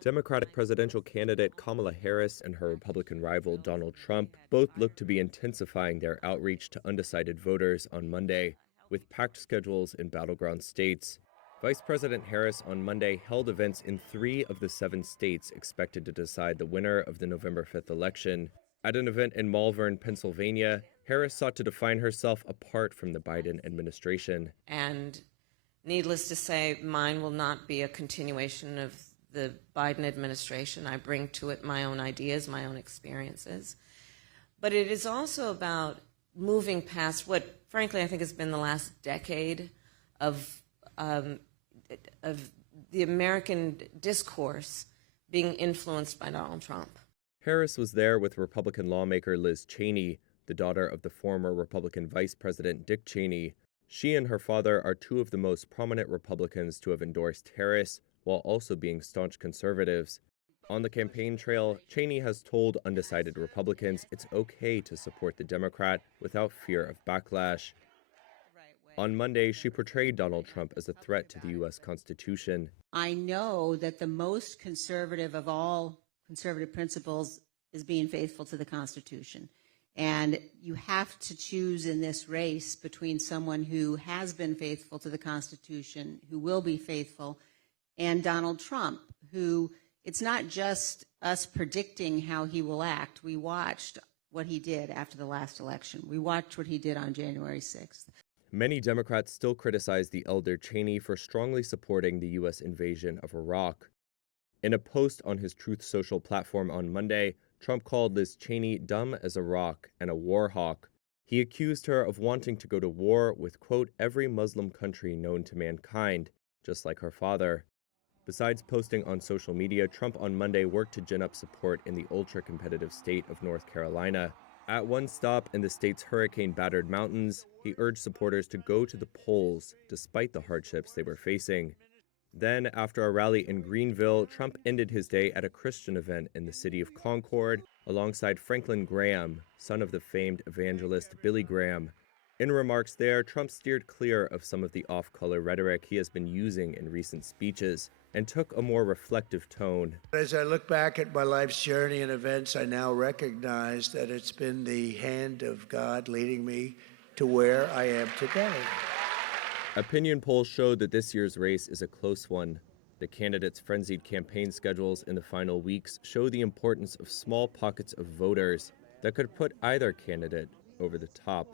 Democratic presidential candidate Kamala Harris and her Republican rival Donald Trump both look to be intensifying their outreach to undecided voters on Monday, with packed schedules in battleground states. Vice President Harris on Monday held events in 3 of the 7 states expected to decide the winner of the November 5th election. At an event in Malvern, Pennsylvania, Harris sought to define herself apart from the Biden administration. And needless to say, mine will not be a continuation of the Biden administration. I bring to it my own ideas, my own experiences. But it is also about moving past what, frankly, I think has been the last decade of the American discourse being influenced by Donald Trump. Harris was there with Republican lawmaker Liz Cheney, the daughter of the former Republican Vice President Dick Cheney. She and her father are 2 of the most prominent Republicans to have endorsed Harris, while also being staunch conservatives. On the campaign trail, Cheney has told undecided Republicans it's okay to support the Democrat without fear of backlash. On Monday, she portrayed Donald Trump as a threat to the U.S. Constitution. I know that the most conservative of all conservative principles is being faithful to the Constitution. And you have to choose in this race between someone who has been faithful to the Constitution, who will be faithful, and Donald Trump, who it's not just us predicting how he will act. We watched what he did after the last election. We watched what he did on January 6th. Many Democrats still criticize the elder Cheney for strongly supporting the U.S. invasion of Iraq. In a post on his Truth Social platform on Monday, Trump called Liz Cheney dumb as a rock and a war hawk. He accused her of wanting to go to war with, quote, every Muslim country known to mankind, just like her father. Besides posting on social media, Trump on Monday worked to gin up support in the ultra-competitive state of North Carolina. At one stop in the state's hurricane-battered mountains, he urged supporters to go to the polls despite the hardships they were facing. Then, after a rally in Greenville, Trump ended his day at a Christian event in the city of Concord alongside Franklin Graham, son of the famed evangelist Billy Graham. In remarks there, Trump steered clear of some of the off-color rhetoric he has been using in recent speeches and took a more reflective tone. As I look back at my life's journey and events, I now recognize that it's been the hand of God leading me to where I am today. Opinion polls showed that this year's race is a close one. The candidates' frenzied campaign schedules in the final weeks show the importance of small pockets of voters that could put either candidate over the top.